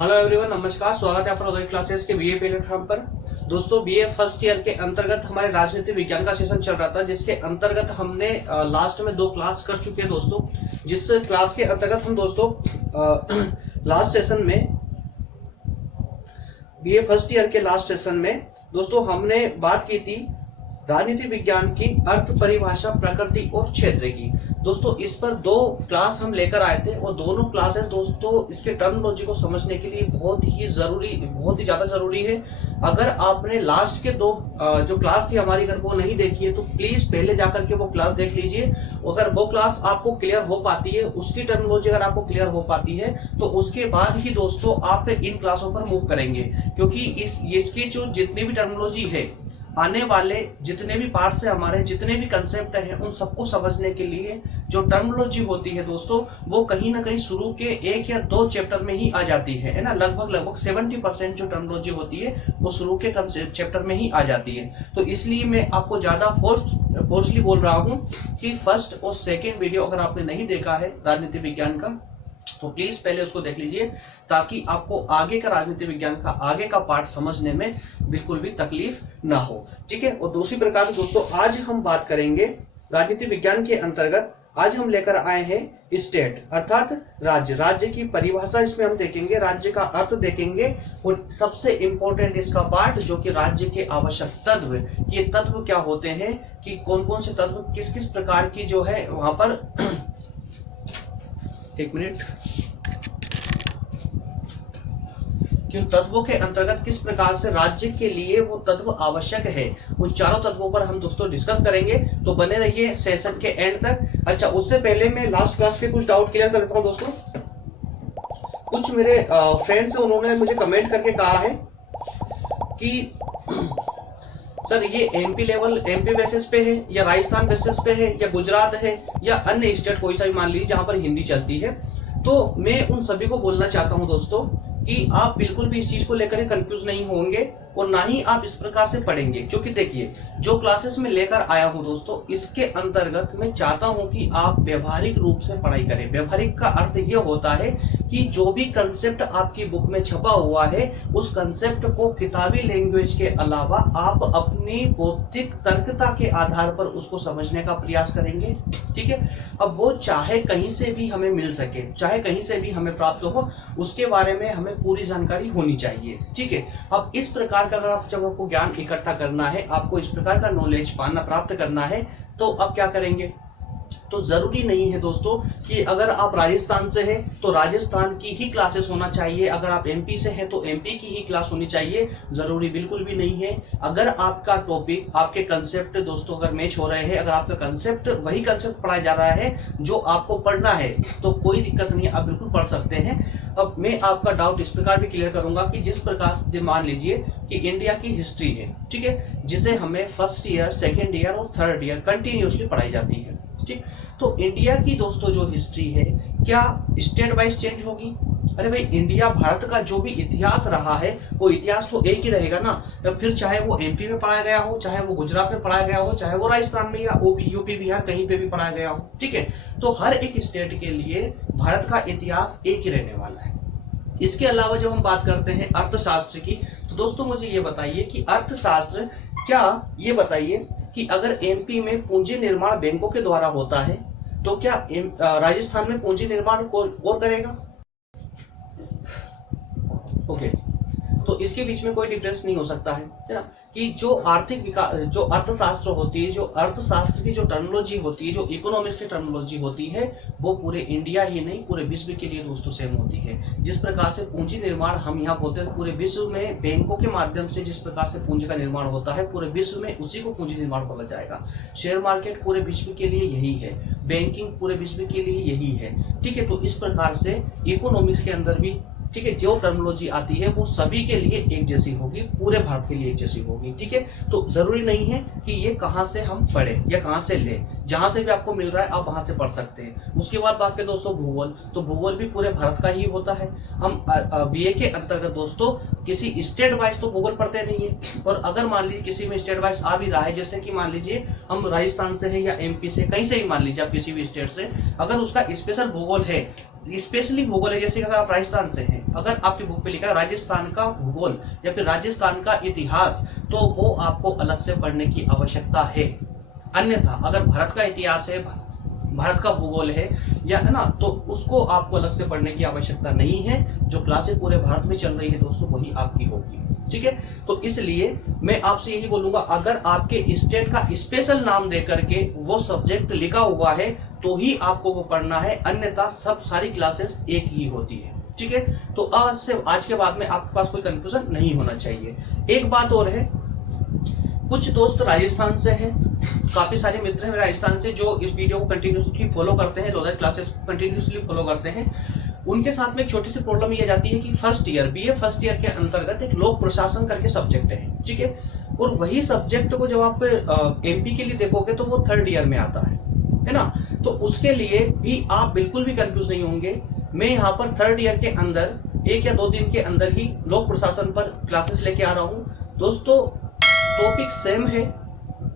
Hello everyone, नमस्कार। स्वागत है आपका उदय क्लासेस के बीए प्लेटफॉर्म पर। दोस्तों, बीए फर्स्ट ईयर के अंतर्गत हमारे राजनीति विज्ञान का सेशन चल रहा था, जिसके अंतर्गत हमने लास्ट में 2 क्लास कर चुके हैं दोस्तों। जिस क्लास के अंतर्गत हम दोस्तों लास्ट सेशन में बीए फर्स्ट ईयर के लास्ट सेशन में दोस्तों हमने बात की थी राजनीति विज्ञान की अर्थ, परिभाषा, प्रकृति और क्षेत्र की। दोस्तों, इस पर 2 क्लास हम लेकर आए थे और दोनों क्लासेस दोस्तों इसके टर्मिनोलॉजी को समझने के लिए बहुत ही ज्यादा जरूरी है। अगर आपने लास्ट के 2 जो क्लास थी हमारी, अगर वो नहीं देखी है तो प्लीज पहले जाकर के वो क्लास देख लीजिए। अगर वो क्लास आपको क्लियर हो पाती है, उसकी टर्मिनोलॉजी अगर आपको क्लियर हो पाती है, तो उसके बाद ही दोस्तों आप इन क्लासों पर मूव करेंगे, क्योंकि इसकी जो जितनी भी टर्मिनोलॉजी है, आने वाले जितने भी पार्ट्स है, हमारे जितने भी कंसेप्ट हैं, उन सबको समझने के लिए जो टर्मिनोलॉजी होती है दोस्तों, वो कहीं ना कहीं शुरू के 1 या 2 चैप्टर में ही आ जाती है ना। लगभग 70% जो टर्मिनोलॉजी होती है वो शुरू के चैप्टर में ही आ जाती है। तो इसलिए मैं आपको ज्यादा फोर्सली बोल रहा हूँ कि फर्स्ट और सेकेंड वीडियो अगर आपने नहीं देखा है राजनीति विज्ञान का, तो प्लीज पहले उसको देख लीजिए, ताकि आपको आगे का राजनीति विज्ञान का आगे का पार्ट समझने में बिल्कुल भी तकलीफ ना हो। ठीक है। और दूसरी प्रकार से दोस्तों आज हम बात करेंगे राजनीति विज्ञान के अंतर्गत। आज हम लेकर आए हैं स्टेट अर्थात राज्य। राज्य की परिभाषा इसमें हम देखेंगे, राज्य का अर्थ देखेंगे, और सबसे इंपॉर्टेंट इसका पार्ट जो कि राज्य के आवश्यक तत्व, ये तत्व क्या होते हैं, कि कौन कौन से तत्व किस किस प्रकार की जो है वहां पर एक मिनट, कि तत्वों के अंतर्गत किस प्रकार से राज्य के लिए वो तत्व आवश्यक है, उन चारों तत्वों पर हम दोस्तों डिस्कस करेंगे। तो बने रहिए सेशन के एंड तक। अच्छा, उससे पहले मैं लास्ट क्लास के कुछ डाउट क्लियर कर लेता हूं दोस्तों। कुछ मेरे फ्रेंड्स हैं, उन्होंने मुझे कमेंट करके कहा है कि सर ये एमपी बेसिस पे है, या राजस्थान बेसिस पे है, या गुजरात है, या अन्य स्टेट कोई सा भी मान लीजिए जहां पर हिंदी चलती है। तो मैं उन सभी को बोलना चाहता हूं दोस्तों कि आप बिल्कुल भी इस चीज को लेकर कंफ्यूज नहीं होंगे, और ना ही आप इस प्रकार से पढ़ेंगे। क्योंकि देखिए, जो क्लासेस में लेकर आया हूं दोस्तों, इसके अंतर्गत मैं चाहता हूं कि आप व्यवहारिक रूप से पढ़ाई करें। व्यवहारिक का अर्थ ये होता है कि जो भी कंसेप्ट आपकी बुक में छपा हुआ है, उस कंसेप्ट को किताबी लैंग्वेज के अलावा आप अपनी बौद्धिक तर्कता के आधार पर उसको समझने का प्रयास करेंगे। ठीक है। अब वो चाहे कहीं से भी हमें मिल सके, चाहे कहीं से भी हमें प्राप्त हो, उसके बारे में हमें पूरी जानकारी होनी चाहिए। ठीक है। अब इस प्रकार का अगर जब आपको ज्ञान इकट्ठा करना है, आपको इस प्रकार का नॉलेज प्राप्त करना है, तो अब क्या करेंगे? तो जरूरी नहीं है दोस्तों कि अगर आप राजस्थान से हैं तो राजस्थान की ही क्लासेस होना चाहिए, अगर आप एमपी से हैं तो एमपी की ही क्लास होनी चाहिए। जरूरी बिल्कुल भी नहीं है। अगर आपका टॉपिक, आपके कंसेप्ट दोस्तों अगर मैच हो रहे हैं, अगर आपका कंसेप्ट वही कंसेप्ट पढ़ाया जा रहा है जो आपको पढ़ना है, तो कोई दिक्कत नहीं है, आप बिल्कुल पढ़ सकते हैं। अब मैं आपका डाउट इस प्रकार भी क्लियर करूंगा कि जिस प्रकार से मान लीजिए कि इंडिया की हिस्ट्री है, ठीक है, जिसे हमें फर्स्ट ईयर, सेकेंड ईयर और थर्ड ईयर कंटिन्यूसली पढ़ाई जाती है। ठीक। तो इंडिया की दोस्तों जो हिस्ट्री है, क्या स्टेट वाइज चेंज होगी? अरे भाई, इंडिया भारत का जो भी इतिहास रहा है वो इतिहास तो एक ही रहेगा ना। तो फिर चाहे वो एमपी में पढ़ाया गया हो, चाहे वो गुजरात में पढ़ाया गया हो, चाहे वो राजस्थान में या ओपी, यूपी, बिहार कहीं पे भी पढ़ाया गया हो। ठीक है। तो हर एक स्टेट के लिए भारत का इतिहास एक ही रहने वाला है। इसके अलावा जब हम बात करते हैं अर्थशास्त्र की, तो दोस्तों मुझे ये बताइए कि अर्थशास्त्र, क्या ये बताइए कि अगर एमपी में पूंजी निर्माण बैंकों के द्वारा होता है, तो क्या राजस्थान में पूंजी निर्माण कौन करेगा? ओके। तो इसके बीच में कोई डिफरेंस नहीं हो सकता है ना, कि जो आर्थिक विकास, जो अर्थशास्त्र होती है, जो अर्थशास्त्र की जो टर्मिनोलॉजी होती है, जो इकोनॉमिक्स की टर्मिनोलॉजी होती है, वो पूरे इंडिया ही नहीं पूरे विश्व के लिए दोस्तों सेम होती है। जिस प्रकार से पूंजी निर्माण हम यहाँ होते हैं, पूरे विश्व में बैंकों के माध्यम से जिस प्रकार से पूंजी का निर्माण होता है, पूरे विश्व में उसी को पूंजी निर्माण बोला जाएगा। शेयर मार्केट पूरे विश्व के लिए यही है, बैंकिंग पूरे विश्व के लिए यही है। ठीक है। तो इस प्रकार से इकोनॉमिक्स के अंदर भी, ठीक है, जो टर्मिनोलॉजी आती है वो सभी के लिए एक जैसी होगी, पूरे भारत के लिए एक जैसी होगी। ठीक है। तो जरूरी नहीं है कि ये कहां से हम पढ़े या कहां से ले, जहां से भी आपको मिल रहा है आप वहां से पढ़ सकते हैं। उसके बाद बात करें दोस्तों भूगोल, तो भूगोल भी पूरे भारत का ही होता है। हम बीए के अंतर्गत दोस्तों किसी स्टेट वाइज तो भूगोल पढ़ते नहीं है, और अगर मान लीजिए किसी में स्टेट वाइज आ भी रहा है, जैसे कि मान लीजिए हम राजस्थान से है या एमपी से, कहीं से भी मान लीजिए आप किसी भी स्टेट से, अगर उसका स्पेशल भूगोल है, स्पेशली भूगोल है, जैसे अगर आप राजस्थान से हैं अगर आपकी बुक पे लिखा है राजस्थान का भूगोल या फिर राजस्थान का इतिहास, तो वो आपको अलग से पढ़ने की आवश्यकता है। अन्यथा अगर भारत का इतिहास है, भारत का भूगोल है या है ना, तो उसको आपको अलग से पढ़ने की आवश्यकता नहीं है। जो क्लासेस पूरे भारत में चल रही है दोस्तों, वही आपकी होगी। ठीक है, तो इसलिए मैं आपसे यही बोलूंगा, अगर आपके स्टेट का स्पेशल नाम दे करके वो सब्जेक्ट लिखा हुआ है तो ही आपको वो पढ़ना है, अन्यथा सब सारी क्लासेस एक ही होती है। ठीक है, तो आज के बाद में आपके पास कोई कंफ्यूजन नहीं होना चाहिए। एक बात और है, कुछ दोस्त राजस्थान से हैं, काफी सारे मित्र हैं राजस्थान से जो इस वीडियो को कंटिन्यूसली फॉलो करते हैं, 2000 क्लासेस को कंटिन्यूसली फॉलो करते हैं। उनके साथ में एक छोटी सी प्रॉब्लम ये जाती है कि first year BA first year के अंतर्गत एक लोक प्रशासन करके सब्जेक्ट है। ठीक है, और वही सब्जेक्ट को जब आप एमपी के लिए देखोगे तो वो थर्ड ईयर में आता है ना। तो उसके लिए भी आप बिल्कुल भी कंफ्यूज नहीं होंगे। मैं यहाँ पर थर्ड ईयर के अंदर 1 या 2 दिन के अंदर ही लोक प्रशासन पर क्लासेस लेके आ रहा हूँ दोस्तों। टॉपिक सेम है,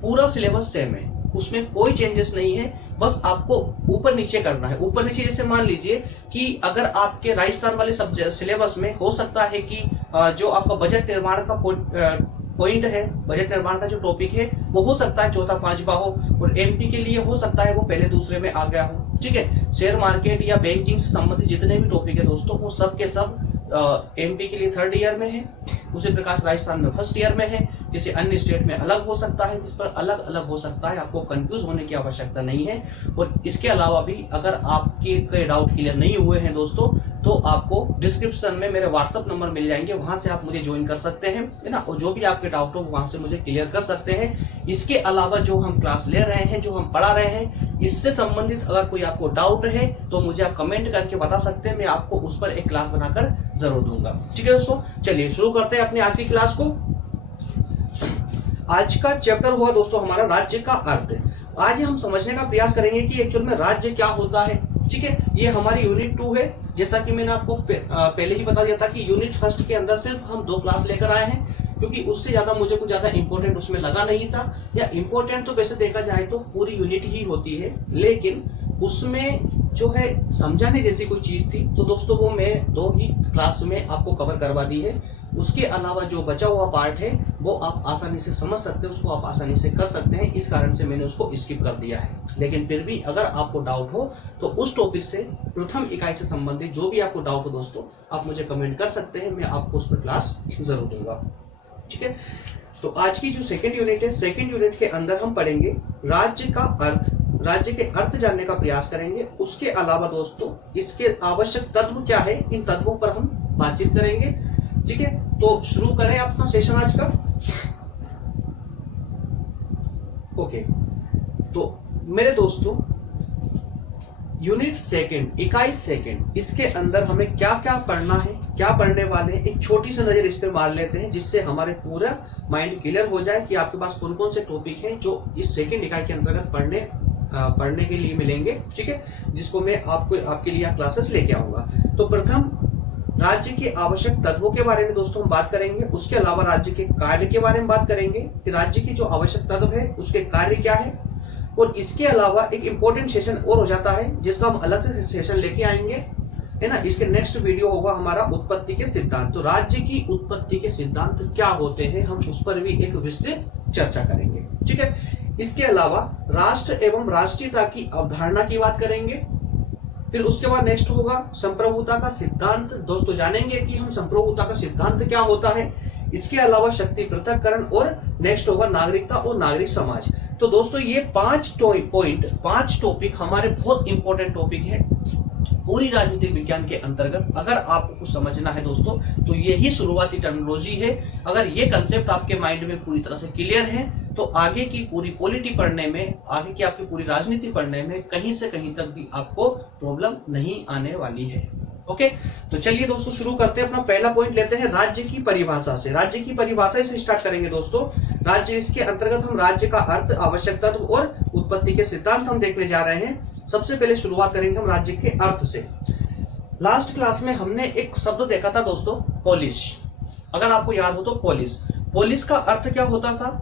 पूरा सिलेबस सेम है, उसमें कोई चेंजेस नहीं है। बस आपको ऊपर नीचे करना है। ऊपर नीचे जैसे मान लीजिए कि अगर आपके राजस्थान वाले सब्जेक्ट सिलेबस में हो सकता है कि जो आपका बजट निर्माण का पॉइंट है, बजट निर्माण का जो टॉपिक है वो हो सकता है चौथा पांचवा हो, और एमपी के लिए हो सकता है वो पहले दूसरे में आ गया हो। ठीक है, शेयर मार्केट या बैंकिंग से संबंधित जितने भी टॉपिक है दोस्तों, वो सब के सब एमपी के लिए थर्ड ईयर में है, उसी प्रकार से राजस्थान में फर्स्ट ईयर में है। किसी अन्य स्टेट में अलग हो सकता है, जिस पर अलग अलग हो सकता है। आपको कंफ्यूज होने की आवश्यकता नहीं है। और इसके अलावा भी अगर आपके कोई डाउट क्लियर नहीं हुए हैं दोस्तों, तो आपको डिस्क्रिप्शन में मेरे व्हाट्सएप नंबर मिल जाएंगे, वहां से आप मुझे ज्वाइन कर सकते हैं, है ना। और जो भी आपके डाउट हो वहां से मुझे क्लियर कर सकते हैं। इसके अलावा जो हम क्लास ले रहे हैं, जो हम पढ़ा रहे हैं, इससे संबंधित अगर कोई आपको डाउट है तो मुझे आप कमेंट करके बता सकते हैं, मैं आपको उस पर एक क्लास बनाकर जरूर दूंगा। ठीक है दोस्तों, चलिए शुरू करते हैं अपनी आज की क्लास को। आज का चैप्टर हुआ दोस्तों हमारा राज्य का अर्थ। आज हम समझने का प्रयास करेंगे कि एक्चुअल में राज्य क्या होता है। ठीक है, ये हमारी यूनिट 2 है। जैसा कि मैंने आपको पहले ही बता दिया था कि यूनिट फर्स्ट के अंदर सिर्फ हम 2 क्लास लेकर आए हैं, क्योंकि उससे ज्यादा मुझे कुछ ज्यादा इंपॉर्टेंट उसमें लगा नहीं था। या इंपॉर्टेंट तो वैसे देखा जाए तो पूरी यूनिट ही होती है, लेकिन उसमें जो है समझाने जैसी कोई चीज थी तो दोस्तों वो मैं 2 ही क्लास में आपको कवर करवा दी है। उसके अलावा जो बचा हुआ पार्ट है वो आप आसानी से समझ सकते हैं, उसको आप आसानी से कर सकते हैं, इस कारण से मैंने उसको स्किप कर दिया है। लेकिन फिर भी अगर आपको डाउट हो तो उस टॉपिक से प्रथम इकाई से संबंधित जो भी आपको डाउट हो दोस्तों, आप मुझे कमेंट कर सकते हैं, मैं आपको उस पर क्लास जरूर दूंगा। ठीक है, तो आज की जो सेकेंड यूनिट है, सेकेंड यूनिट के अंदर हम पढ़ेंगे राज्य का अर्थ, राज्य के अर्थ जानने का प्रयास करेंगे। उसके अलावा दोस्तों इसके आवश्यक तत्व क्या है, इन तत्वों पर हम बातचीत करेंगे। ठीक है, तो शुरू करें अपना सेशन आज का। ओके, तो मेरे दोस्तों यूनिट सेकंड, इकाई सेकंड, इसके अंदर हमें क्या क्या पढ़ना है, क्या पढ़ने वाले हैं, एक छोटी सी नजर इस पे मार लेते हैं, जिससे हमारे पूरा माइंड क्लियर हो जाए कि आपके पास कौन कौन से टॉपिक हैं जो इस सेकंड इकाई के अंतर्गत पढ़ने के लिए मिलेंगे। ठीक है, जिसको मैं आपके लिए क्लासेस लेके आऊंगा। तो प्रथम राज्य के आवश्यक तत्वों के बारे में दोस्तों हम बात करेंगे। उसके अलावा राज्य के कार्य के बारे में बात करेंगे कि राज्य की जो आवश्यक तत्व है उसके कार्य क्या है। और इसके अलावा एक इंपॉर्टेंट सेशन और हो जाता है जिसका हम अलग से सेशन लेके आएंगे, है ना। इसके नेक्स्ट वीडियो होगा हमारा उत्पत्ति के सिद्धांत। तो राज्य की उत्पत्ति के सिद्धांत क्या होते हैं, हम उस पर भी एक विस्तृत चर्चा करेंगे। ठीक है, इसके अलावा राष्ट्र एवं राष्ट्रीयता की अवधारणा की बात करेंगे। फिर उसके बाद नेक्स्ट होगा संप्रभुता का सिद्धांत। दोस्तों जानेंगे कि हम संप्रभुता का सिद्धांत क्या होता है। इसके अलावा शक्ति पृथक्करण, और नेक्स्ट होगा नागरिकता और नागरिक समाज। तो दोस्तों ये 5 टॉपिक हमारे बहुत इंपॉर्टेंट टॉपिक है पूरी राजनीतिक विज्ञान के अंतर्गत। अगर आपको कुछ समझना है दोस्तों तो यही शुरुआती टर्मिनोलॉजी है। अगर ये कंसेप्ट आपके माइंड में पूरी तरह से क्लियर है तो आगे की पूरी पॉलिटी पढ़ने में, आगे की आपकी पूरी राजनीति पढ़ने में कहीं से कहीं तक भी आपको प्रॉब्लम नहीं आने वाली है। ओके, तो चलिए दोस्तों शुरू करते हैं। अपना पहला पॉइंट लेते हैं राज्य की परिभाषा से। राज्य की परिभाषा से स्टार्ट करेंगे दोस्तों। राज्य, इसके अंतर्गत हम राज्य का अर्थ, आवश्यक तत्व और उत्पत्ति के सिद्धांत हम देखने जा रहे हैं। सबसे पहले शुरुआत करेंगे हम राज्य के अर्थ से। लास्ट क्लास में हमने एक शब्द देखा था दोस्तों, पोलिस। अगर आपको याद हो तो पोलिस, पोलिस का अर्थ क्या होता था,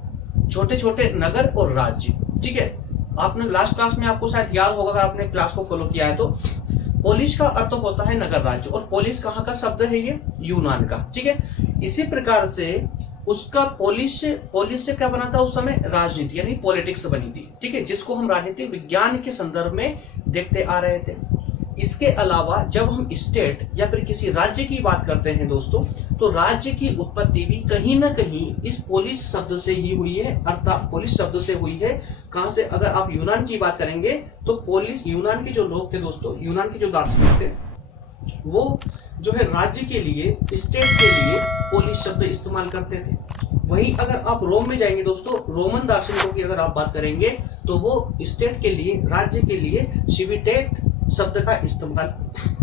छोटे छोटे नगर और राज्य। ठीक है, आपने लास्ट क्लास में, आपको शायद याद होगा अगर आपने क्लास को फॉलो किया है तो, पोलिस का अर्थ होता है नगर राज्य, और पोलिस कहाँ का शब्द है, ये यूनान का। ठीक है, इसी प्रकार से उसका पोलिस से क्या बना था उस समय, राजनीति यानी पॉलिटिक्स बनी थी। ठीक है, जिसको हम राजनीतिक विज्ञान के संदर्भ में देखते आ रहे थे। इसके अलावा जब हम स्टेट या फिर किसी राज्य की बात करते हैं दोस्तों, तो राज्य की उत्पत्ति भी कहीं ना कहीं इस पोलिस शब्द से ही हुई है, अर्थात पोलिस शब्द से हुई है। कहां से, अगर आप यूनान की बात करेंगे तो पोलिस, यूनान के जो लोग थे दोस्तों, यूनान के जो दार्शनिक थे, वो जो है राज्य के लिए, स्टेट के लिए पोलिस शब्द इस्तेमाल करते थे। वही अगर आप रोम में जाएंगे दोस्तों, रोमन दार्शनिकों की अगर आप बात करेंगे तो वो स्टेट के लिए, राज्य के लिए सिविटेट शब्द का इस्तेमाल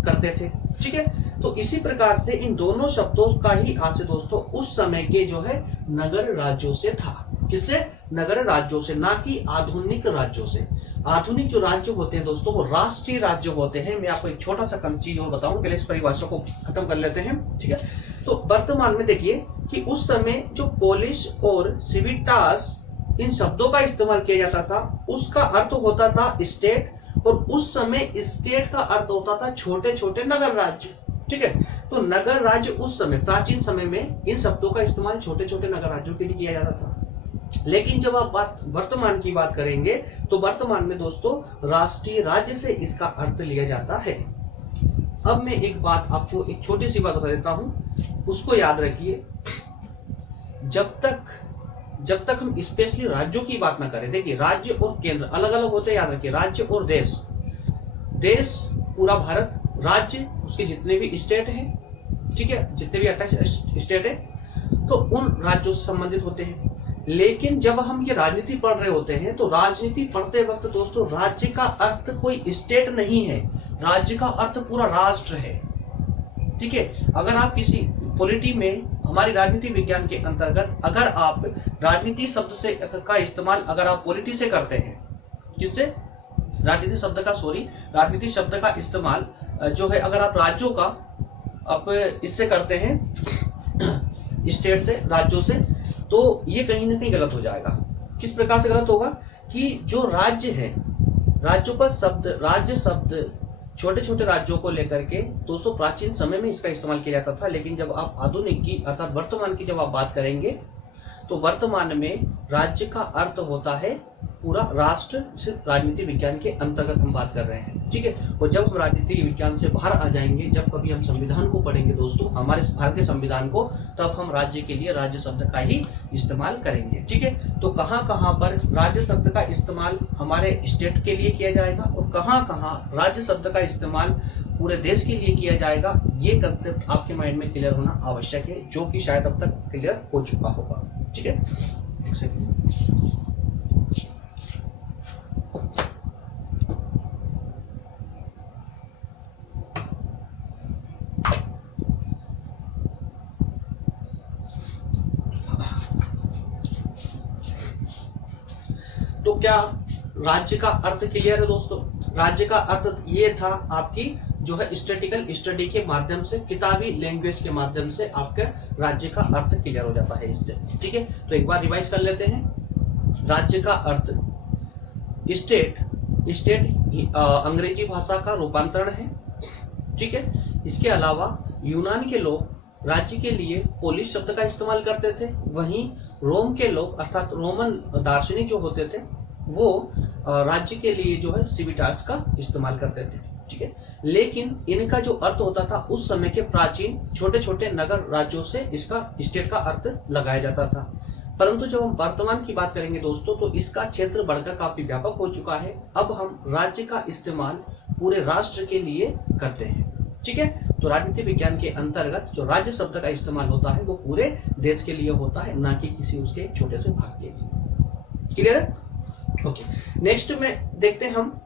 करते थे। ठीक है, तो इसी प्रकार से इन दोनों शब्दों का ही आशय दोस्तों उस समय के जो है नगर राज्यों से था। किससे, नगर राज्यों से, ना कि आधुनिक राज्यों से। आधुनिक जो राज्य होते हैं दोस्तों वो राष्ट्रीय राज्य होते हैं। मैं आपको एक छोटा सा कम चीज और बताऊं, पहले इस परिभाषा को खत्म कर लेते हैं। ठीक है, तो वर्तमान में देखिए कि उस समय जो पोलिस और सिविटास इन शब्दों का इस्तेमाल किया जाता था, उसका अर्थ होता था स्टेट, और उस समय स्टेट का अर्थ होता था छोटे छोटे नगर राज्य। ठीक है, तो नगर राज्य उस समय, प्राचीन समय में इन शब्दों का इस्तेमाल छोटे छोटे नगर राज्यों के लिए किया जाता था। लेकिन जब आप वर्तमान की बात करेंगे तो वर्तमान में दोस्तों राष्ट्रीय राज्य से इसका अर्थ लिया जाता है। अब मैं एक बात आपको, एक छोटी सी बात बता देता हूं, उसको याद रखिए। जब तक हम स्पेशली राज्यों की बात ना करें, देखिए राज्य और केंद्र अलग अलग होते हैं, याद रखिए। राज्य और देश, देश पूरा भारत, राज्य उसके जितने भी स्टेट हैं, ठीक है, जितने भी 28 स्टेट है, तो उन राज्यों से संबंधित होते हैं। लेकिन जब हम ये राजनीति पढ़ रहे होते हैं तो राजनीति पढ़ते वक्त दोस्तों राज्य का अर्थ कोई स्टेट नहीं है, राज्य का अर्थ पूरा राष्ट्र है। ठीक है, अगर आप किसी पॉलिटी में, हमारी राजनीति विज्ञान के अंतर्गत, अगर आप राजनीति शब्द से का इस्तेमाल अगर आप पॉलिटी से करते हैं, किससे, राजनीति शब्द का इस्तेमाल जो है अगर आप राज्यों का आप इससे करते हैं, स्टेट से, राज्यों से, तो ये कहीं ना कहीं गलत हो जाएगा। किस प्रकार से गलत होगा कि जो राज्य है, राज्यों का शब्द, राज्य शब्द छोटे छोटे राज्यों को लेकर के दोस्तों प्राचीन समय में इसका इस्तेमाल किया जाता था। लेकिन जब आप आधुनिक की अर्थात वर्तमान की जब आप बात करेंगे तो वर्तमान में राज्य का अर्थ होता है पूरा राष्ट्र। सिर्फ राजनीति विज्ञान के अंतर्गत हम बात कर रहे हैं। ठीक है, और जब हम राजनीति विज्ञान से बाहर आ जाएंगे, जब कभी हम संविधान को पढ़ेंगे दोस्तों, हमारे भारत के संविधान को, तब हम राज्य के लिए राज्य शब्द का ही इस्तेमाल करेंगे। ठीक है, तो कहाँ कहाँ पर राज्य शब्द का इस्तेमाल हमारे स्टेट के लिए किया जाएगा और कहाँ कहाँ राज्य शब्द का इस्तेमाल पूरे देश के लिए किया जाएगा, ये कंसेप्ट आपके माइंड में क्लियर होना आवश्यक है, जो कि शायद अब तक क्लियर हो चुका होगा। ठीक है, एक सेकंड। तो क्या राज्य का अर्थ क्लियर है दोस्तों? राज्य का अर्थ ये था आपकी जो है स्टैटिकल स्टडी के माध्यम से, किताबी लैंग्वेज के माध्यम से आपका राज्य का अर्थ क्लियर हो जाता है इससे। ठीक है, तो एक बार रिवाइज कर लेते हैं। राज्य का अर्थ स्टेट अंग्रेजी भाषा का रूपांतरण है। ठीक है, इसके अलावा यूनान के लोग राज्य के लिए पोलिस शब्द का इस्तेमाल करते थे, वहीं रोम के लोग अर्थात रोमन दार्शनिक जो होते थे वो राज्य के लिए जो है सिविटास का इस्तेमाल करते थे। ठीक है, लेकिन इनका जो अर्थ होता था उस समय के प्राचीन छोटे छोटे नगर राज्यों से इसका स्टेट का अर्थ लगाया जाता था। परंतु जब हम वर्तमान की बात करेंगे दोस्तों तो इसका क्षेत्र बढ़कर काफी व्यापक हो चुका है। अब हम राज्य का इस्तेमाल पूरे राष्ट्र के लिए करते हैं। ठीक है, तो राजनीति विज्ञान के अंतर्गत जो राज्य शब्द का इस्तेमाल होता है वो पूरे देश के लिए होता है, ना कि किसी उसके छोटे से भाग के लिए। क्लियर है? ओके, नेक्स्ट में देखते हैं हम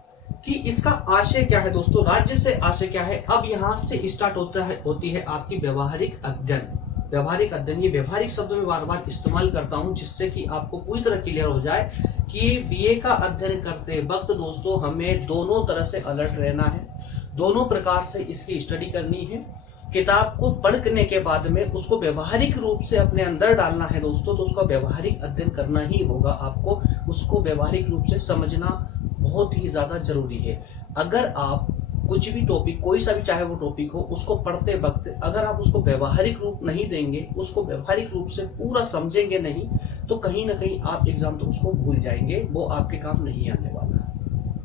कि इसका आशय क्या है दोस्तों, राज्य से आशय क्या है। अब यहाँ से स्टार्ट होती है आपकी व्यवहारिक अध्ययन। व्यवहारिक अध्ययन, ये व्यवहारिक शब्द में बार बार इस्तेमाल करता हूं जिससे कि आपको पूरी तरह क्लियर हो जाए कि बीए का अध्ययन करते वक्त दोस्तों हमें दोनों तरह से अलर्ट रहना है, दोनों प्रकार से इसकी स्टडी करनी है। किताब को पढ़ने के बाद में उसको व्यवहारिक रूप से अपने अंदर डालना है दोस्तों, तो उसका व्यवहारिक अध्ययन करना ही होगा। आपको उसको व्यवहारिक रूप से समझना बहुत ही ज्यादा जरूरी है। अगर आप कुछ भी टॉपिक, कोई सा भी चाहे वो टॉपिक हो, उसको पढ़ते वक्त अगर आप उसको व्यवहारिक रूप नहीं देंगे, उसको व्यवहारिक रूप से पूरा समझेंगे नहीं, तो कहीं ना कहीं आप एग्जाम तो उसको भूल जाएंगे, वो आपके काम नहीं आने वाला।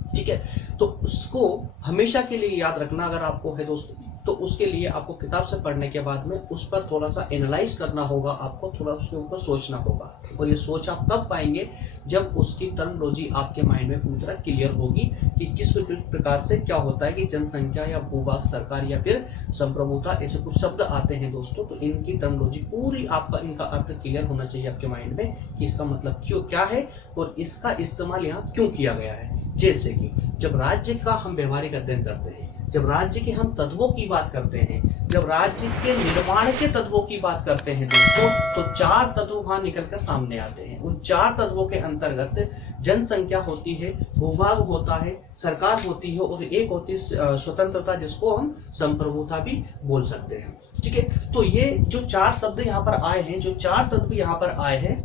ठीक है, तो उसको हमेशा के लिए याद रखना अगर आपको है दोस्तों, तो उसके लिए आपको किताब से पढ़ने के बाद में उस पर थोड़ा सा एनालाइज करना होगा, आपको थोड़ा उसके ऊपर सोचना होगा, और ये सोच आप तब पाएंगे जब उसकी टर्मोलॉजी आपके माइंड में पूरी तरह क्लियर होगी कि किस प्रकार से क्या होता है कि जनसंख्या या भूभाग, सरकार या फिर संप्रभुता, ऐसे कुछ शब्द आते हैं दोस्तों, तो इनकी टर्मोलॉजी पूरी आपका इनका अर्थ क्लियर होना चाहिए आपके माइंड में कि इसका मतलब क्यों क्या है और इसका इस्तेमाल यहाँ क्यों किया गया है। जैसे कि जब राज्य का हम व्यवहारिक अध्ययन करते हैं, जब राज्य के हम तत्वों की बात करते हैं, जब राज्य के निर्माण के तत्वों की बात करते हैं दोस्तों, तो 4 तत्व वहां निकलकर सामने आते हैं। उन 4 तत्वों के अंतर्गत जनसंख्या होती है, भूभाग होता है, सरकार होती है, और एक होती है स्वतंत्रता, जिसको हम संप्रभुता भी बोल सकते हैं। ठीक है, तो ये जो 4 शब्द यहाँ पर आए हैं, जो 4 तत्व यहाँ पर आए हैं,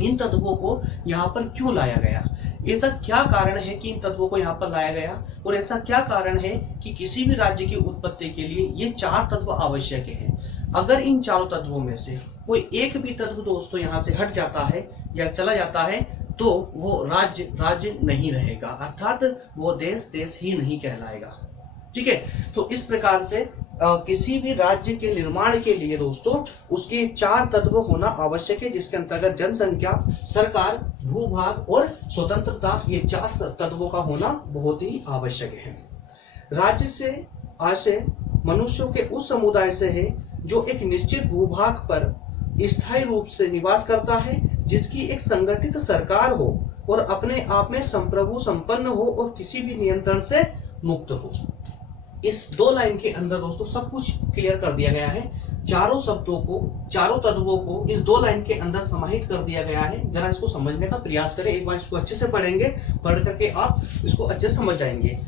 इन तत्वों को यहाँ पर क्यों लाया गया, ऐसा क्या कारण है कि इन तत्वों को यहाँ पर लाया गया, और ऐसा क्या कारण है कि किसी भी राज्य की उत्पत्ति के लिए ये 4 तत्व आवश्यक हैं। अगर इन 4 तत्वों में से कोई एक भी तत्व दोस्तों यहाँ से हट जाता है या चला जाता है, तो वो राज्य राज्य नहीं रहेगा, अर्थात वो देश देश ही नहीं कहलाएगा। ठीक है, तो इस प्रकार से किसी भी राज्य के निर्माण के लिए दोस्तों उसके 4 तत्व होना आवश्यक है, जिसके अंतर्गत जनसंख्या, सरकार, भूभाग और स्वतंत्रता, ये 4 तत्वों का होना बहुत ही आवश्यक है। राज्य से आशय मनुष्यों के उस समुदाय से है जो एक निश्चित भूभाग पर स्थायी रूप से निवास करता है, जिसकी एक संगठित सरकार हो और अपने आप में संप्रभु संपन्न हो और किसी भी नियंत्रण से मुक्त हो। इस 2 लाइन के अंदर दोस्तों सब कुछ क्लियर कर दिया गया है। चारों शब्दों को, चारों तत्वों को इस 2 लाइन के अंदर समाहित कर दिया गया है। जरा इसको समझने का प्रयास करें, एक बार इसको अच्छे से पढ़ेंगे, पढ़ करके आप इसको अच्छे से समझ जाएंगे।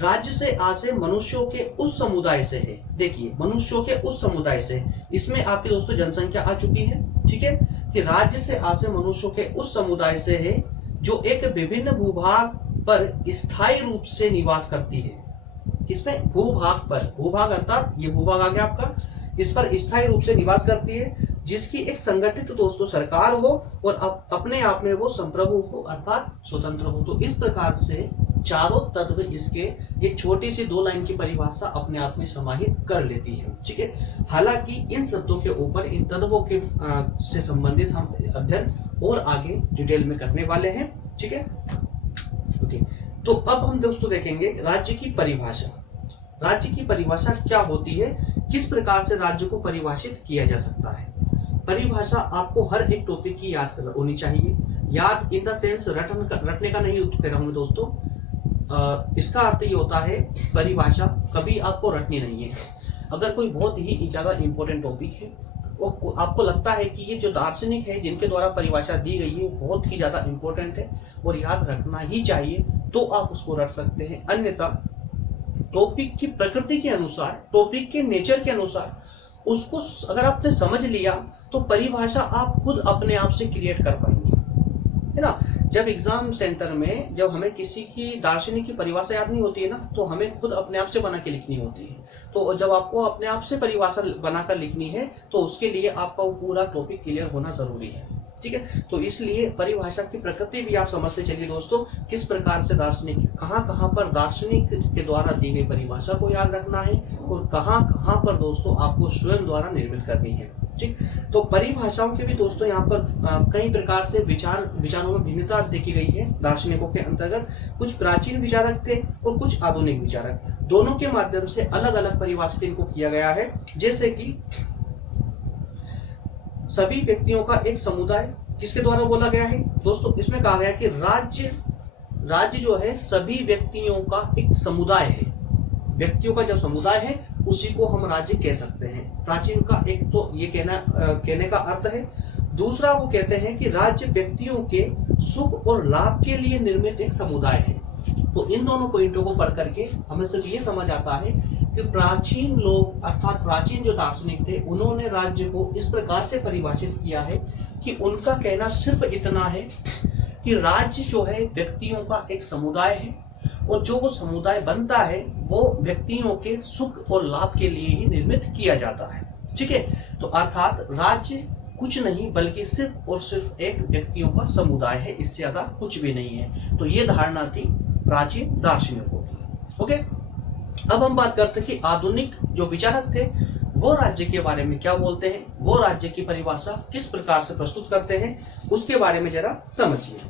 राज्य से आशय मनुष्यों के उस समुदाय से है। देखिए, मनुष्यों के उस समुदाय से, इसमें आपकी दोस्तों जनसंख्या आ चुकी है। ठीक है, कि राज्य से आशय मनुष्यों के उस समुदाय से है जो एक विभिन्न भूभाग पर स्थायी रूप से निवास करती है। किसमें? भूभाग पर। भूभाग अर्थात ये भूभाग आ गया आपका, इस पर स्थायी रूप से निवास करती है, जिसकी एक संगठित दोस्तों सरकार हो और अपने आप में वो संप्रभु हो, अर्थात स्वतंत्र हो। तो इस प्रकार से चारों तत्व इसके ये छोटी सी 2 लाइन की परिभाषा अपने आप में समाहित कर लेती है। ठीक है, हालांकि इन शब्दों के ऊपर, इन तत्वों के से संबंधित हम अध्ययन और आगे डिटेल में करने वाले हैं। ठीक है, ओके। तो अब हम दोस्तों देखेंगे राज्य की परिभाषा। राज्य की परिभाषा क्या होती है, किस प्रकार से राज्य को परिभाषित किया जा सकता है। परिभाषा आपको हर एक टॉपिक की याद होनी चाहिए। याद इन द सेंस रटने का नहीं कह रहा हूं दोस्तों, इसका अर्थ ये होता है परिभाषा कभी आपको रटनी नहीं है। अगर कोई बहुत ही ज्यादा इंपॉर्टेंट टॉपिक है और आपको लगता है कि ये जो दार्शनिक है जिनके द्वारा परिभाषा दी गई है बहुत ही ज्यादा इंपॉर्टेंट है और याद रखना ही चाहिए, तो आप उसको रट सकते हैं। अन्यथा टॉपिक की प्रकृति के अनुसार, टॉपिक के नेचर के अनुसार उसको अगर आपने समझ लिया तो परिभाषा आप खुद अपने आप से क्रिएट कर पाएंगे, है ना। जब एग्जाम सेंटर में जब हमें किसी की दार्शनिक की परिभाषा याद नहीं होती है ना, तो हमें खुद अपने आप से बना के लिखनी होती है। तो जब आपको अपने आप से परिभाषा बनाकर लिखनी है तो उसके लिए आपका वो पूरा टॉपिक क्लियर होना जरूरी है। ठीक है, तो इसलिए परिभाषा की प्रकृति भी आप समझते चलिए दोस्तों, किस प्रकार से दार्शनिक कहां पर दार्शनिक के द्वारा दी गई परिभाषा को याद रखना है और कहां पर दोस्तों आपको स्वयं द्वारा निर्मित करनी है। ठीक, तो परिभाषाओं के भी दोस्तों यहाँ पर कई प्रकार से विचारों में भिन्नता देखी गई है। दार्शनिकों के अंतर्गत कुछ प्राचीन विचारक थे और कुछ आधुनिक विचारक, दोनों के माध्यम से अलग अलग परिभाषित इनको किया गया है। जैसे कि सभी व्यक्तियों का एक समुदाय किसके द्वारा बोला गया है दोस्तों, इसमें कहा गया कि राज्य जो है सभी व्यक्तियों का एक समुदाय है। व्यक्तियों का जब समुदाय है उसी को हम राज्य कह सकते हैं। प्राचीन का एक तो ये कहने का अर्थ है। दूसरा वो कहते हैं कि राज्य व्यक्तियों के सुख और लाभ के लिए निर्मित एक समुदाय है। तो इन दोनों पॉइंटों को पढ़ करके हमें सिर्फ ये समझ आता है कि प्राचीन लोग अर्थात प्राचीन जो दार्शनिक थे उन्होंने राज्य को इस प्रकार से परिभाषित किया है कि उनका कहना सिर्फ इतना है कि राज्य जो है व्यक्तियों का एक समुदाय है और जो वो समुदाय बनता है वो व्यक्तियों के सुख और लाभ के लिए ही निर्मित किया जाता है। ठीक है, तो अर्थात राज्य कुछ नहीं बल्कि सिर्फ और सिर्फ एक व्यक्तियों का समुदाय है, इससे ज्यादा कुछ भी नहीं है। तो ये धारणा थी प्राचीन दार्शनिकों की। ओके, अब हम बात करते हैं कि आधुनिक जो विचारक थे वो राज्य के बारे में क्या बोलते हैं, वो राज्य की परिभाषा किस प्रकार से प्रस्तुत करते हैं, उसके बारे में जरा समझिए।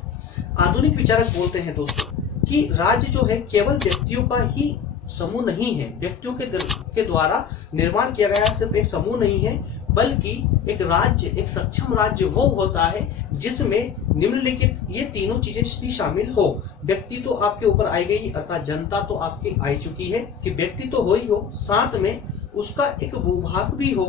आधुनिक विचारक बोलते हैं दोस्तों कि राज्य जो है केवल व्यक्तियों का ही समूह नहीं है, व्यक्तियों के द्वारा निर्माण किया गया सिर्फ एक समूह नहीं है, बल्कि एक राज्य, एक सक्षम राज्य वो होता है जिसमें निम्नलिखित ये तीनों चीजें भी शामिल हो। व्यक्ति तो आपके ऊपर आई गई, अर्थात जनता तो आपकी आई चुकी है कि व्यक्ति तो हो ही हो, साथ में उसका एक भूभाग भी हो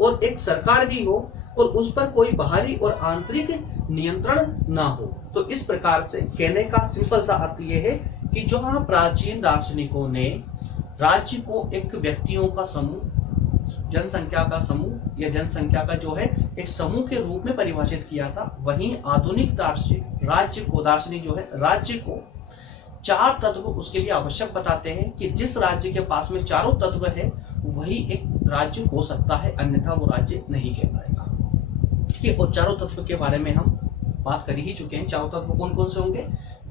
और एक सरकार भी हो और उस पर कोई बाहरी और आंतरिक नियंत्रण ना हो। तो इस प्रकार से कहने का सिंपल सा अर्थ ये है कि जो हाँ प्राचीन दार्शनिकों ने राज्य को एक व्यक्तियों का समूह, जनसंख्या का समूह या जनसंख्या का जो है एक समूह के रूप में परिभाषित किया था, वहीं आधुनिक दार्शनिक जो है राज्य को चार तत्व उसके लिए आवश्यक बताते हैं कि जिस राज्य के पास में चारों तत्व है वही एक राज्य हो सकता है, अन्यथा वो राज्य नहीं कहलाएगा। ठीक है, और चारों तत्व के बारे में हम बात कर ही चुके हैं। चारों तत्व कौन कौन से होंगे?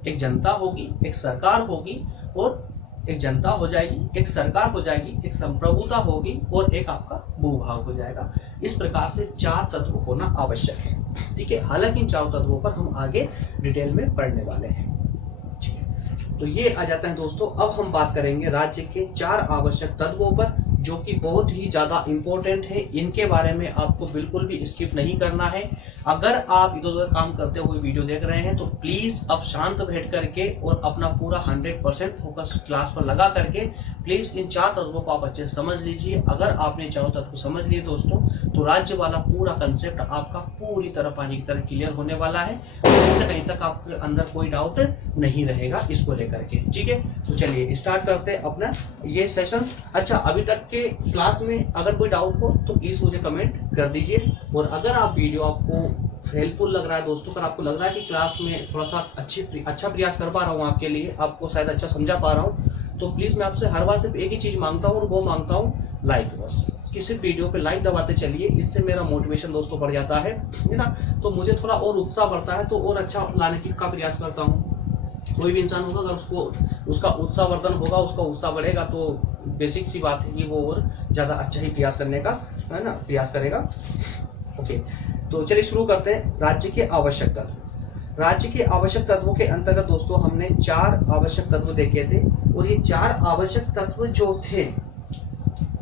एक जनता होगी, एक सरकार होगी और एक जनता हो जाएगी, एक सरकार हो जाएगी, एक संप्रभुता होगी और एक आपका भूभाग हो जाएगा। इस प्रकार से चार तत्व होना आवश्यक है। ठीक है, हालांकि इन चारों तत्वों पर हम आगे डिटेल में पढ़ने वाले हैं। ठीक है, तो ये आ जाता है दोस्तों। अब हम बात करेंगे राज्य के चार आवश्यक तत्वों पर, जो कि बहुत ही ज्यादा इंपॉर्टेंट है। इनके बारे में आपको बिल्कुल भी स्किप नहीं करना है। अगर आप इधर उधर काम करते हुए वीडियो देख रहे हैं तो प्लीज अब शांत बैठ करके और अपना पूरा 100% फोकस क्लास पर लगा करके प्लीज इन चार तत्वों को आप अच्छे से समझ लीजिए। अगर आपने चारों तत्व समझ लिए दोस्तों तो राज्य वाला पूरा कंसेप्ट आपका पूरी तरह पानी की तरह क्लियर होने वाला है। इससे कहीं तक आपके अंदर कोई डाउट नहीं रहेगा इसको लेकर के। ठीक है, तो चलिए स्टार्ट करते हैं अपना ये सेशन। अच्छा, अभी तक के क्लास में अगर कोई डाउट हो तो प्लीज मुझे कमेंट कर दीजिए। और अगर आप वीडियो आपको हेल्पफुल लग रहा है दोस्तों, अगर आपको लग रहा है कि क्लास में थोड़ा सा अच्छा प्रयास कर पा रहा हूँ आपके लिए, आपको शायद अच्छा समझा पा रहा हूँ, तो प्लीज मैं आपसे हर बार सिर्फ एक ही चीज मांगता हूँ और वो मांगता हूँ लाइक। बस कि सिर्फ वीडियो पे लाइक दबाते चलिए, इससे मेरा मोटिवेशन दोस्तों बढ़ जाता है ना, तो मुझे थोड़ा और उत्साह बढ़ता है, तो और अच्छा लाने का प्रयास करता हूँ। कोई भी इंसान होगा अगर उसका उत्साहवर्धन होगा, उसका उत्साह बढ़ेगा, तो बेसिक सी बात है कि वो और ज्यादा अच्छा ही प्रयास करने का है ना प्रयास करेगा। ओके, तो चलिए शुरू करते हैं। राज्य के आवश्यक तत्व। राज्य के आवश्यक तत्वों के अंतर्गत दोस्तों हमने चार आवश्यक तत्व देखे थे और ये चार आवश्यक तत्व जो थे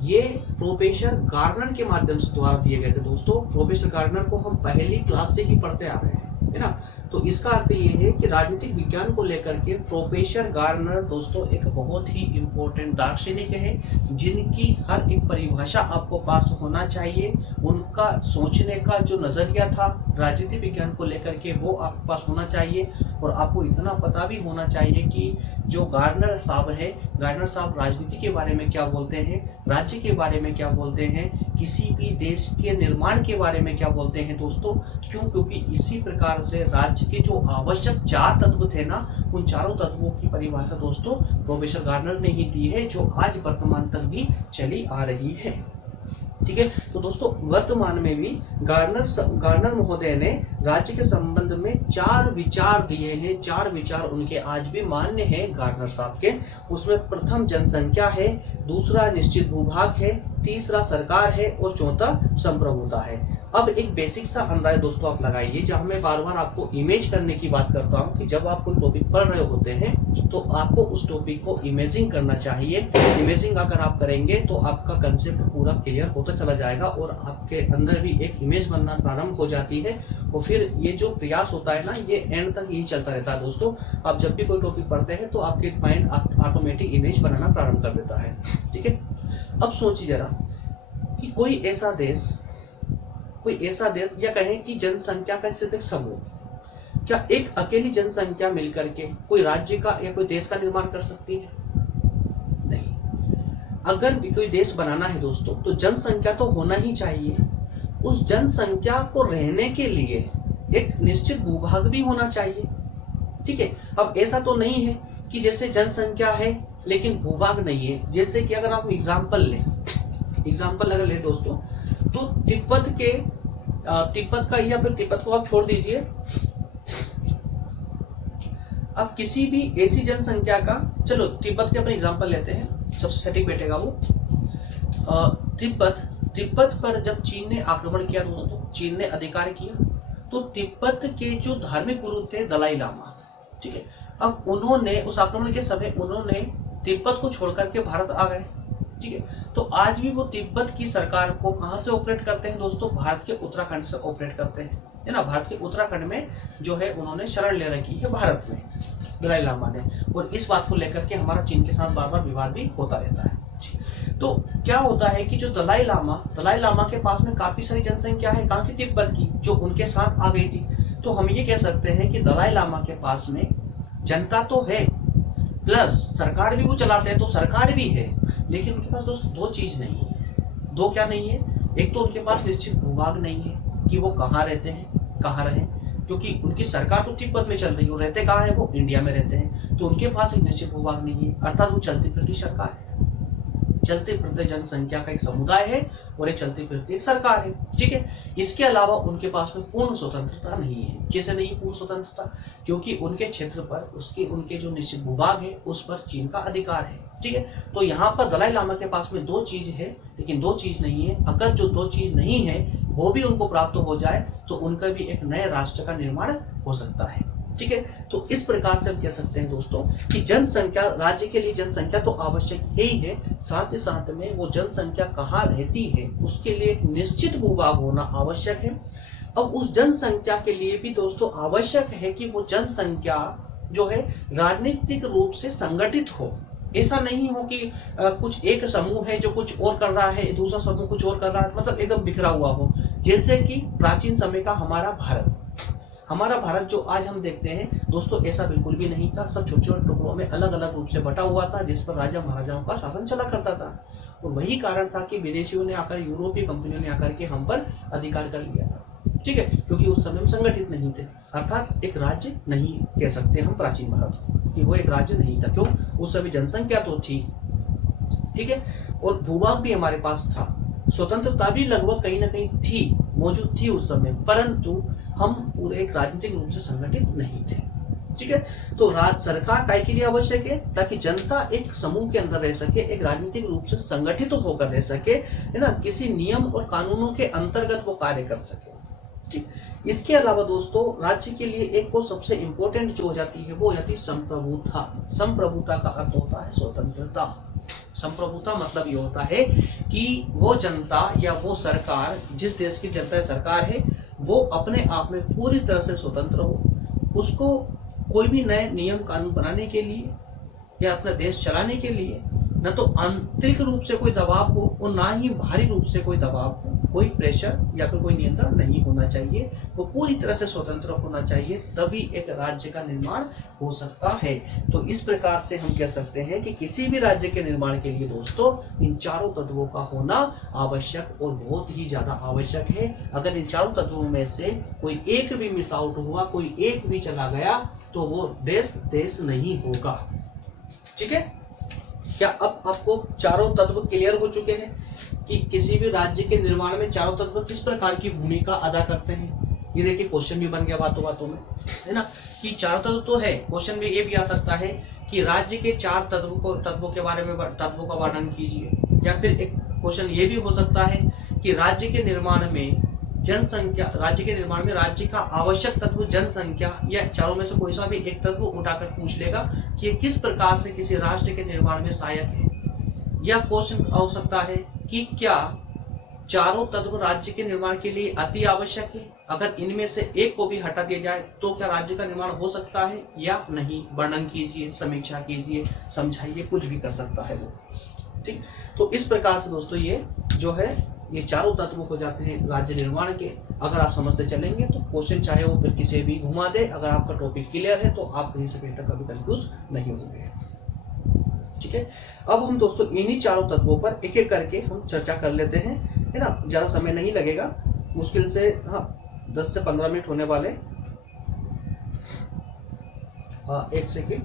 ये प्रोफेसर गार्डनर के माध्यम से द्वारा दिए गए थे दोस्तों। प्रोफेसर गार्डनर को हम पहली क्लास से ही पढ़ते आ रहे हैं, है ना। तो इसका अर्थ ये है कि राजनीतिक विज्ञान को लेकर के प्रोफेसर गार्डनर दोस्तों एक बहुत ही इंपॉर्टेंट दार्शनिक है, जिनकी हर एक परिभाषा आपको पास होना चाहिए। उनका सोचने का जो नजरिया था राजनीतिक विज्ञान को लेकर के वो आपके पास होना चाहिए। और आपको इतना पता भी होना चाहिए कि जो गार्डनर साहब है, गार्डनर साहब राजनीति के बारे में क्या बोलते हैं, राज्य के बारे में क्या बोलते हैं, किसी भी देश के निर्माण के बारे में क्या बोलते हैं दोस्तों। क्यों? क्योंकि इसी प्रकार से राज्य के जो आवश्यक चार तत्व थे ना, उन चारों तत्वों की परिभाषा दोस्तों प्रोफेसर गार्डनर ने ही दी है, जो आज वर्तमान तक भी चली आ रही है। ठीक है, तो दोस्तों वर्तमान में भी गार्डनर महोदय ने राज्य के संबंध में चार विचार दिए हैं। चार विचार उनके आज भी मान्य हैं गार्डनर साहब के। उसमें प्रथम जनसंख्या है, दूसरा निश्चित भूभाग है, तीसरा सरकार है और चौथा संप्रभुता है। अब एक बेसिक सा अंदाजा दोस्तों आप लगाइए, जहां मैं बार बार आपको इमेज करने की बात करता हूं कि जब आप कोई टॉपिक पढ़ रहे होते हैं तो आपको उस टॉपिक को इमेजिंग करना चाहिए। इमेजिंग अगर आप करेंगे तो आपका कंसेप्ट पूरा क्लियर होता चला जाएगा और आपके अंदर भी एक इमेज बनना प्रारंभ हो जाती है। और फिर ये जो प्रयास होता है ना, ये एंड तक यही चलता रहता है दोस्तों। आप जब भी कोई टॉपिक पढ़ते हैं तो आपके माइंड ऑटोमेटिक इमेज बनाना प्रारंभ कर देता है। ठीक है, अब सोचिए जरा कि कोई ऐसा देश या कहें कि जनसंख्या का सिर्फ एक समूह, क्या एक अकेली जनसंख्या मिलकर के कोई राज्य का या कोई देश का निर्माण कर सकती है? नहीं। अगर कोई देश बनाना है दोस्तों तो जनसंख्या तो होना ही चाहिए। उस जनसंख्या को रहने के लिए एक निश्चित भूभाग भी होना चाहिए। ठीक है, अब ऐसा तो नहीं है कि जैसे जनसंख्या है लेकिन भूभाग नहीं है। जैसे कि अगर आप एग्जाम्पल अगर ले दोस्तों, तो तिब्बत का, या फिर तिब्बत को आप छोड़ दीजिए, अब किसी भी ऐसी जनसंख्या का, चलो तिब्बत के अपने एग्जाम्पल लेते हैं, सबसे सटीक बैठेगा वो। तिब्बत पर जब चीन ने आक्रमण किया दोस्तों, चीन ने अधिकार किया, तो तिब्बत के जो धार्मिक गुरु थे दलाई लामा, ठीक है, अब उन्होंने उस आक्रमण के समय उन्होंने तिब्बत को छोड़कर के भारत आ गए, ठीक है। तो आज भी वो तिब्बत की सरकार को कहां से ऑपरेट करते हैं दोस्तों? भारत के उत्तराखंड से ऑपरेट करते हैं, है ना। भारत के उत्तराखंड में जो है उन्होंने शरण ले रखी है भारत में, दलाई लामा ने, और इस बात को लेकर के हमारा चीन के साथ बार बार विवाद भी होता रहता है। तो क्या होता है कि जो दलाई लामा के पास में काफी सारी जनसंख्या है, कहाँ की? तिब्बत की, जो उनके साथ आ गई थी। तो हम ये कह सकते हैं कि दलाई लामा के पास में जनता तो है, प्लस सरकार भी वो चलाते हैं, तो सरकार भी है, लेकिन उनके पास दोस्तों दो चीज नहीं है। दो क्या नहीं है? एक तो उनके पास निश्चित भूभाग नहीं है कि वो कहाँ रहते हैं, कहाँ रहे, क्योंकि उनकी सरकार तो तिब्बत में चल रही है, रहते कहाँ है? वो इंडिया में रहते हैं, तो उनके पास एक निश्चित भूभाग नहीं है, अर्थात वो चलती फिरती सरकार है, चलते फिरते जनसंख्या का एक समुदाय है और एक चलती फिरती सरकार है, ठीक है। इसके अलावा उनके पास में पूर्ण स्वतंत्रता नहीं है। कैसे नहीं है पूर्ण स्वतंत्रता? क्योंकि उनके क्षेत्र पर उनके जो निश्चित भूभाग है उस पर चीन का अधिकार है, ठीक है। तो यहाँ पर दलाई लामा के पास में दो चीज है, लेकिन दो चीज नहीं है। अगर जो दो चीज नहीं है वो भी उनको प्राप्त हो जाए तो उनका भी एक नए राष्ट्र का निर्माण हो सकता है, ठीक है। तो इस प्रकार से हम कह सकते हैं दोस्तों कि जनसंख्या, राज्य के लिए जनसंख्या तो आवश्यक है ही है, साथ ही साथ में वो जनसंख्या कहाँ रहती है उसके लिए एक निश्चित भूभाग होना आवश्यक है। अब उस जनसंख्या के लिए भी दोस्तों आवश्यक है कि वो जनसंख्या जो है राजनीतिक रूप से संगठित हो। ऐसा नहीं हो कि कुछ एक समूह है जो कुछ और कर रहा है, दूसरा समूह कुछ और कर रहा है, मतलब एकदम बिखरा हुआ हो। जैसे कि प्राचीन समय का हमारा भारत जो आज हम देखते हैं दोस्तों, ऐसा बिल्कुल भी नहीं था। सब छोटे छोटे टुकड़ों में अलग अलग रूप से बटा हुआ था, जिस पर राजा महाराजाओं का शासन चला करता था। और वही कारण था कि विदेशियों ने आकर, यूरोपीय कंपनियों ने आकर के हम पर अधिकार कर लिया था, ठीक है, क्योंकि उस समय हम संगठित नहीं थे, अर्थात एक राज्य नहीं कह सकते हम प्राचीन भारत कि वो एक राज्य नहीं था। क्यों? उस समय जनसंख्या तो थी, ठीक है, और भूभाग भी हमारे पास था, स्वतंत्रता भी लगभग कहीं ना कहीं थी, मौजूद थी उस समय, परंतु हम पूरे एक राजनीतिक रूप से संगठित नहीं थे, ठीक है। तो सरकार काय के लिए आवश्यक है? ताकि जनता एक समूह के अंदर रह सके, एक राजनीतिक रूप से संगठित होकर रह सके, है ना, किसी नियम और कानूनों के अंतर्गत वो कार्य कर सके, ठीक। इसके अलावा दोस्तों राज्य के लिए एक और सबसे इंपॉर्टेंट जो हो जाती है वो हो जाती है संप्रभुता। संप्रभुता का अर्थ होता है स्वतंत्रता। संप्रभुता मतलब ये होता है कि वो जनता या वो सरकार, जिस देश की जनता सरकार है, वो अपने आप में पूरी तरह से स्वतंत्र हो, उसको कोई भी नए नियम कानून बनाने के लिए या अपना देश चलाने के लिए न तो आंतरिक रूप से कोई दबाव हो और ना ही बाहरी रूप से कोई दबाव हो, कोई प्रेशर या फिर कोई नियंत्रण नहीं होना चाहिए। वो पूरी तरह से स्वतंत्र होना चाहिए, तभी एक राज्य का निर्माण हो सकता है। तो इस प्रकार से हम कह सकते हैं कि किसी भी राज्य के निर्माण के लिए दोस्तों इन चारों तत्वों का होना आवश्यक और बहुत ही ज्यादा आवश्यक है। अगर इन चारों तत्वों में से कोई एक भी मिस आउट हुआ, कोई एक भी चला गया, तो वो देश नहीं होगा, ठीक है। क्या अब आपको चारों तत्व क्लियर हो चुके हैं कि किसी भी राज्य के निर्माण में चारों तत्व किस प्रकार की भूमिका अदा करते हैं? ये देखिए क्वेश्चन भी बन गया बातों में, है ना, कि चारों तत्व तो है। क्वेश्चन में ये भी आ सकता है कि राज्य के चार तत्वों के बारे में तत्वों का वर्णन कीजिए, या फिर एक क्वेश्चन ये भी हो सकता है कि राज्य के निर्माण में राज्य का आवश्यक तत्व जनसंख्या, या चारों में से कोई सा भी एक तत्व उठाकर पूछ लेगा कि किस प्रकार से किसी राष्ट्र के निर्माण में सहायक है। या क्वेश्चन हो सकता है कि क्या चारों तत्व राज्य के निर्माण के लिए अति आवश्यक है, अगर इनमें से एक को भी हटा दिया जाए तो क्या राज्य का निर्माण हो सकता है या नहीं? वर्णन कीजिए, समीक्षा कीजिए, समझाइए, कुछ भी कर सकता है वो, ठीक। तो इस प्रकार से दोस्तों ये जो है ये चारों तत्व हो जाते हैं राज्य निर्माण के। अगर आप समझते चलेंगे तो क्वेश्चन चाहे वो फिर किसी भी घुमा दे, अगर आपका टॉपिक क्लियर है तो आप कहीं से कहीं तक कभी कंफ्यूज नहीं होंगे, ठीक है। अब हम दोस्तों इन्हीं चारों तत्वों पर एक एक करके हम चर्चा कर लेते हैं, है ना। ज्यादा समय नहीं लगेगा, मुश्किल से 10 से 15 मिनट होने वाले। एक सेकेंड।